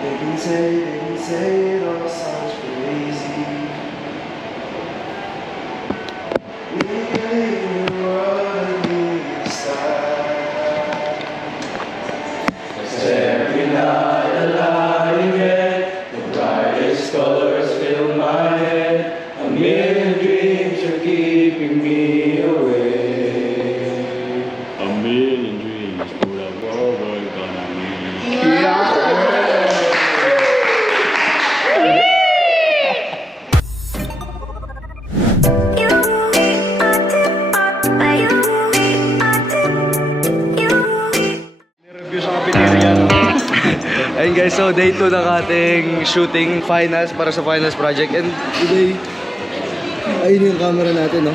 they can say it all sounds crazy. We live in a world of style. 'Cause every night I lie in bed, the brightest colors fill my head. A million dreams are keeping me awake. A million dreams for the world we're gonna meet. Review sa cafeteria. Ayun guys, so day 2 ng ating shooting finals para sa finals project. And today, ayun yung camera natin, no?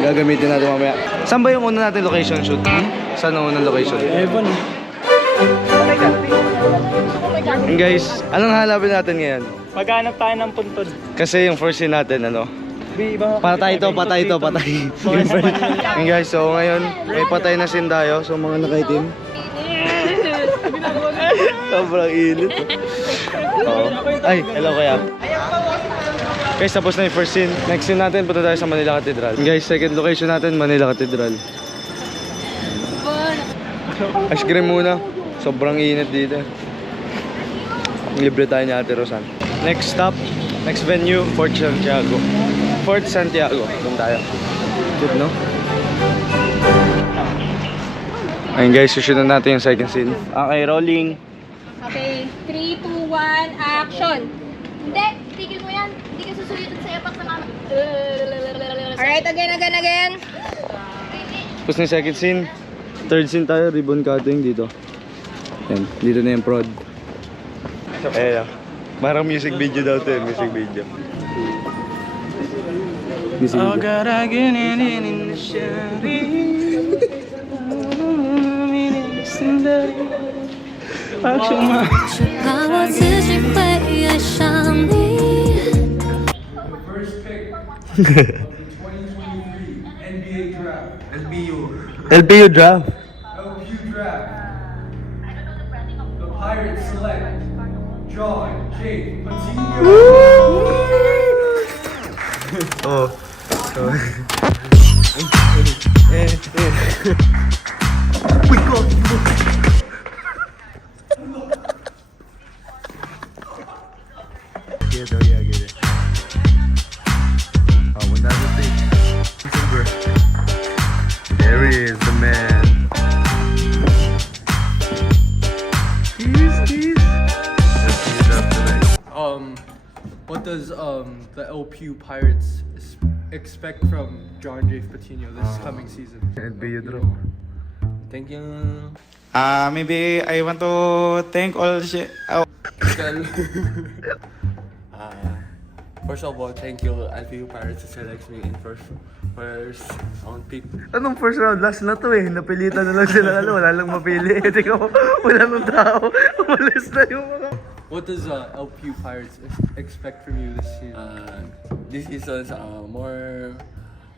Gagamitin natin mamaya. Saan ba yung una natin location shoot? Saan ang unang location? Evan. And guys, anong halapin natin ngayon? Maghanap tayo ng puntod. Kasi yung first scene natin, ano? Patay to. And guys, so ngayon, may patay na scene tayo. So mga nakaitim. Sobrang init. Oo. Ay, hello kuya. Guys, tapos na yung first scene. Next scene natin, punta tayo sa Manila Cathedral. Guys, second location natin, Manila Cathedral. Ice cream muna. Sobrang init dito. Libre tayo ni Ate Rosan. Next stop, next venue, Fort Santiago. Fort Santiago. Doon tayo. Good, no? Ayun guys, susunod natin yung second scene. Okay, rolling. Okay, 3, 2, 1, action! Hindi, tigil mo yan. Hindi ka susulitin sa epak ng ama. Alright, again. Tapos na yung second scene. Third scene tayo, ribbon cutting dito. Yan, dito na yung prod. Ayan. Parang music video daw to eh, music video. Music video. First pick of the 2023 NBA Draft. LPU draft. LPU Draft. The Pirates select John J. Patino. Oh. Get it. Oh, when that's the thing. There he is, the man. He's. What does the LPU Pirates expect from John J. Patino this coming season? LPU draft. Thank you. Maybe I want to thank all First of all, thank you LPU Pirates to select me in first round pick. Anong first round? Last na to eh. Napilitan na lang sila. Wala lang mapili. Tingnan mo, wala nang tao. Umalis na yung mga... What does LPU Pirates expect from you this season? This season's more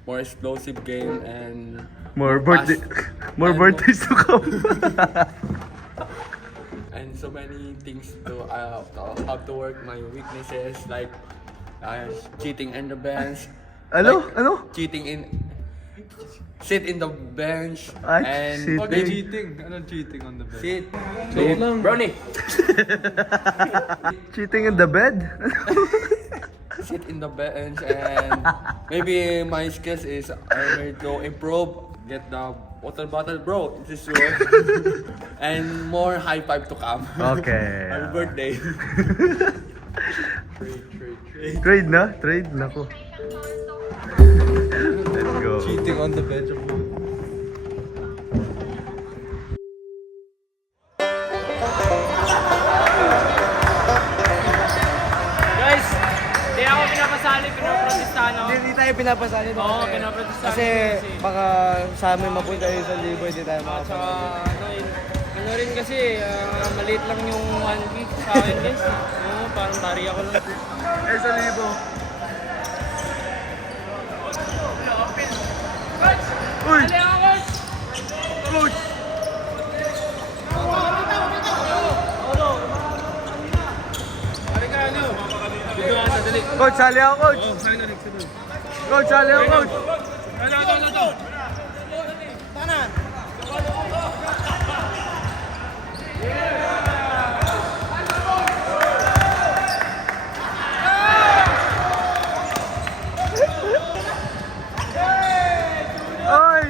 explosive game and More birthdays to come. and so many things to have to work my weaknesses like cheating in the bench. Ano? Sit in the bench Ay, and sit. Okay, cheating. Ano cheating on the bench? sit. Brownie. Cheating in the bed? Sit in the bench and maybe my skills is I need to improve. Get the water bottle, bro. This is yours. And more high five to come. Okay. Happy birthday. Trade na? Trade? Nako. Let's go. Cheating on the bench. Guys, di ako pinapasali, pinoprotestahan ako. Hindi tayo pinapasali. Oo, pinoprotestahan Kasi baka sa amin mapunta yung 1,000, hindi tayo Tsaka, makapasali. ano rin kasi, maliit lang yung 1K sa akin guys. Parang tari ako lang. Eh, 1,000. Uy! Coach! Coach, sali ako, coach. Coach, sali ako, coach. Oy!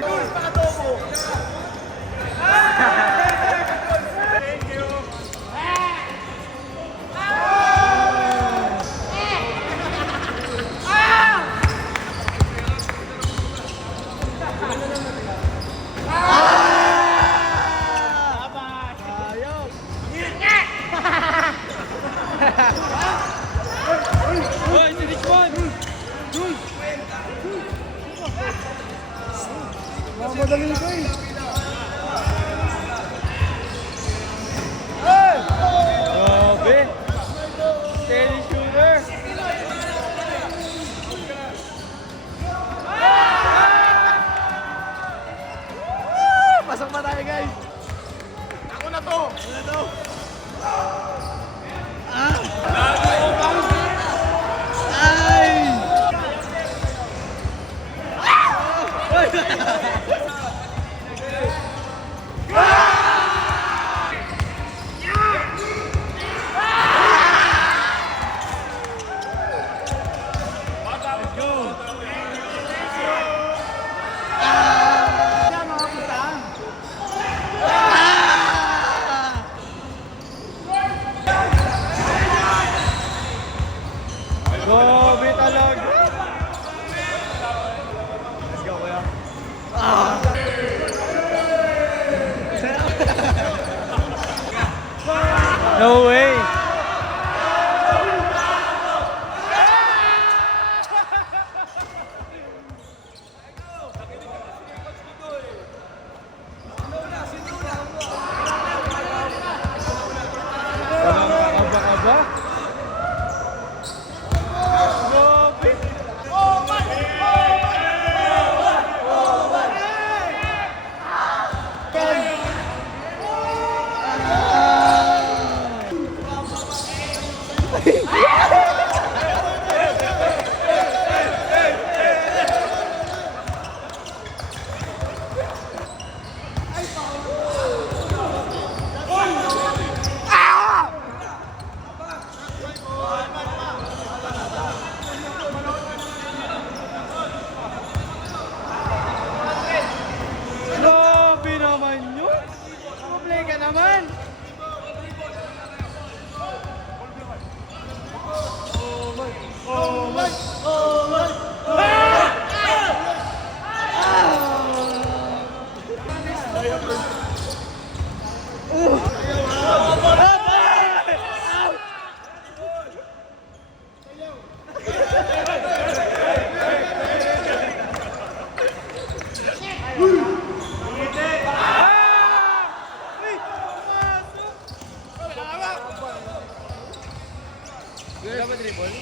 Pasok pa tayo, guys. Ako na to. Grabe talaga. Let's go, kuya. No way. Aba-aba. Grabe naman yun. Play ka naman.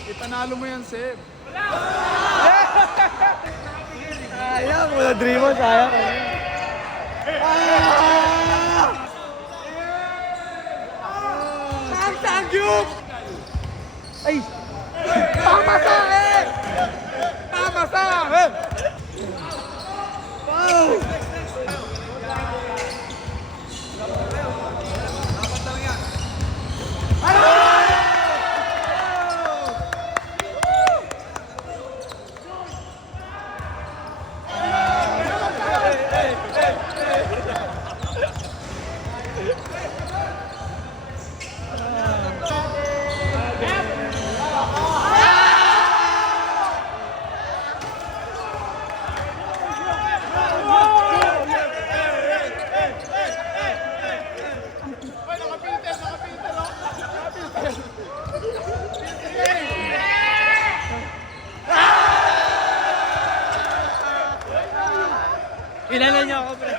Ipanalo mo yan, Seb. Sayang, wala dribble, sayang. Sangyup! Ay! Tama sa akin! Tama sa akin! Kilala niyo ako, pre.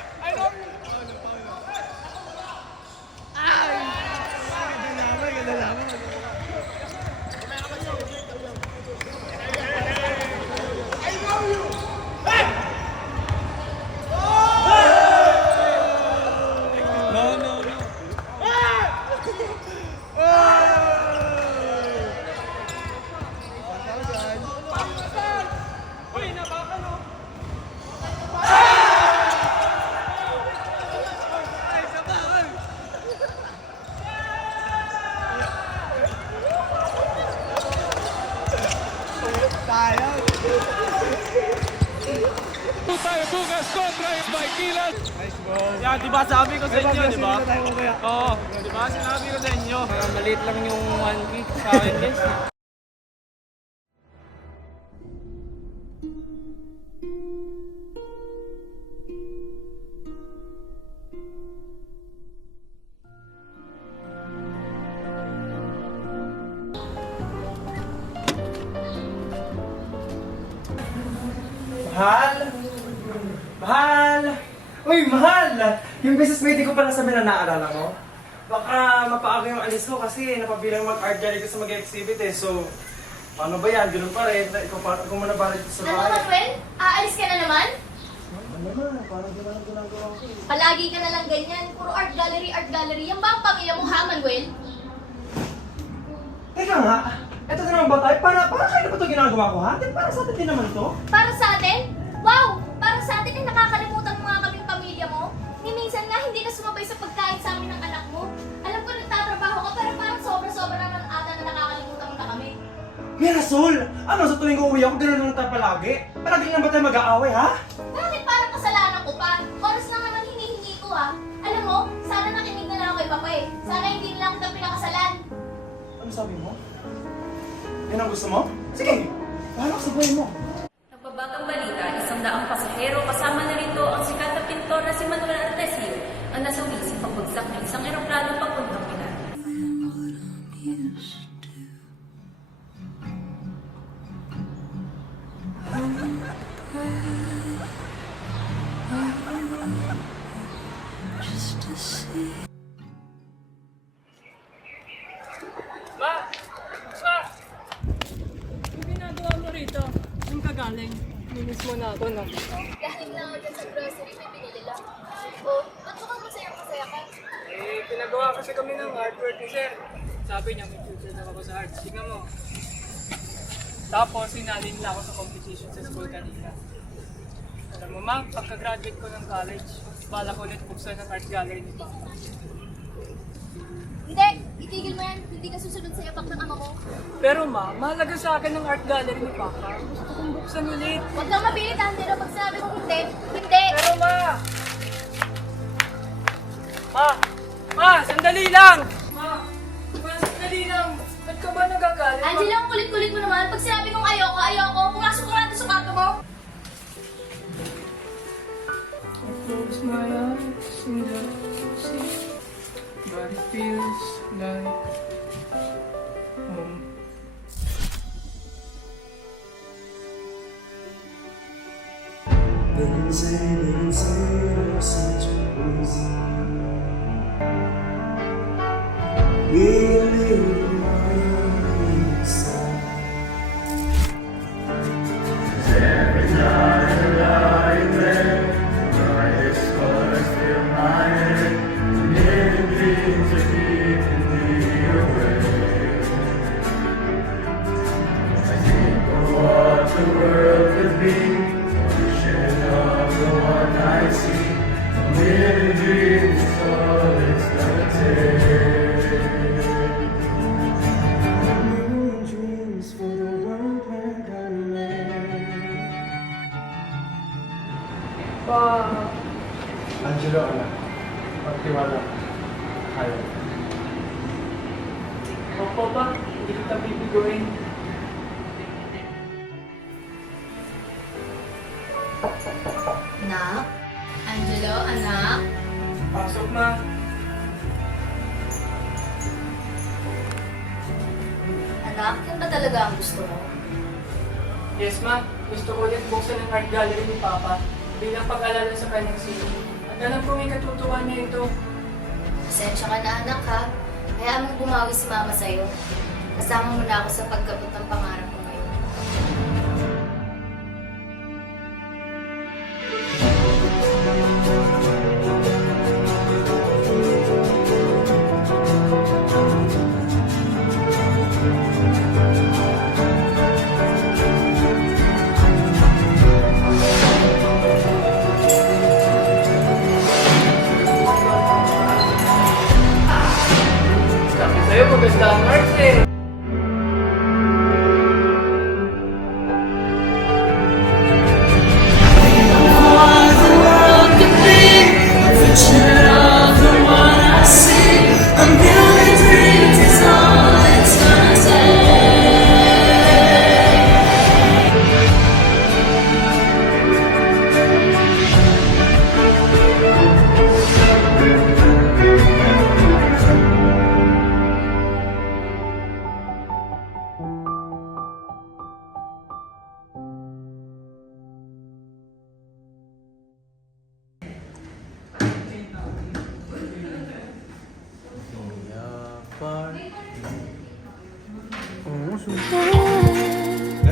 Yan, di ba sabi ko sa inyo, di ba? Oo, di ba sinabi ko sa inyo. Maliit lang yung 1K sa akin guys. Mahal! Mahal! Uy, mahal! Yung business meeting ko pala sa na naalala mo? Baka mapaaga yung alis ko kasi napabilang mag-art gallery ko sa mag-exhibit eh. So, paano ba yan? Ganun pa rin. Ikaw muna ba dito sa Ano, bahay? Manuel? Aalis ka na naman? Ano naman? Parang gano'n ang ginagawa ko eh. Palagi ka na lang ganyan. Puro art gallery, art gallery. Yan ba ang pamilya mo, ha, Manuel? Teka nga, eto na naman ba tayo? Para kayo ba ito ginagawa ko ha? Para sa atin din naman to. Para sa atin? Wow! Para sa atin ay nakakalimutan mo nga kaming pamilya mo. Ni minsan nga hindi ka sumabay sa pagkain sa amin ng anak mo. Alam ko nagtatrabaho ka pero parang sobra-sobra naman ata na nakakalimutan mo na kami. Mirasol! Ano sa tuwing uuwi ako, gano'n lang tayo palagi? Palagi lang ba tayo mag-aaway ha? Bakit parang kasalanan ko pa? Oras lang naman hinihingi ko ha. Alam mo, sana nakinig na lang ako kay Papa eh. Sana hindi na lang kita pinakasalan. Ano sabi mo? Yan ang gusto mo? Sige! Bahala ka sa buhay mo. Nagbabagang balita, 100 pasahero kasama na rito ang sikat na pintor na si Manuel Artesio ang nasawi sa pagbagsak ng isang eroplano papuntang Pinar. Ma! Ma! Yung ginagawa mo rito, yung kagaling. Minis mo na ako, no? Galing na ako dyan sa grocery, may binili lang. Oh, ba't mukhang masaya ka? Eh, pinagawa kasi kami ng artwork ni Sir. Sabi niya, may future daw ako sa arts. Tingnan mo. Tapos, sinalin nila ako sa competition sa school kanina. Alam mo, ma, pagka-graduate ko ng college, bala ko ulit buksan ng art gallery ni Papa. Hindi, itigil mo yan. Hindi ka susunod sa yapak ng ama mo. Pero ma, mahalaga sa akin ng art gallery ni Papa. Gusto kong buksan ulit. Huwag kang mapilit, Angelo. Pag sinabi kong hindi, hindi! Pero ma! Ma, sandali lang! Ma, sandali lang! Ba't ka ba nagagalit? Angelo, ang kulit-kulit mo naman. Pag sinabi kong ayoko, ayoko. Pumasok ka nga dito sa kwarto mo. Close my eyes and just see, but it feels like home. Angelo, anak. Pagtiwala. Kaya. Opo ba? Hindi kita bibiguin. Anak? Angelo, anak? Pasok na. Anak, yan ba talaga ang gusto mo? Yes ma, gusto ko ulit buksan ng art gallery ni Papa bilang pag-alala sa kanyang sino. At alam kong ikatutuwa niya ito. Pasensya ka na, anak, ha? Kaya mong bumawi si Mama sa'yo. Kasama mo na ako sa pagkabot ng pangarap mo ngayon. Sabi sa'yo, maganda ang art eh. One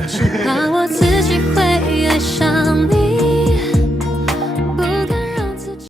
Suka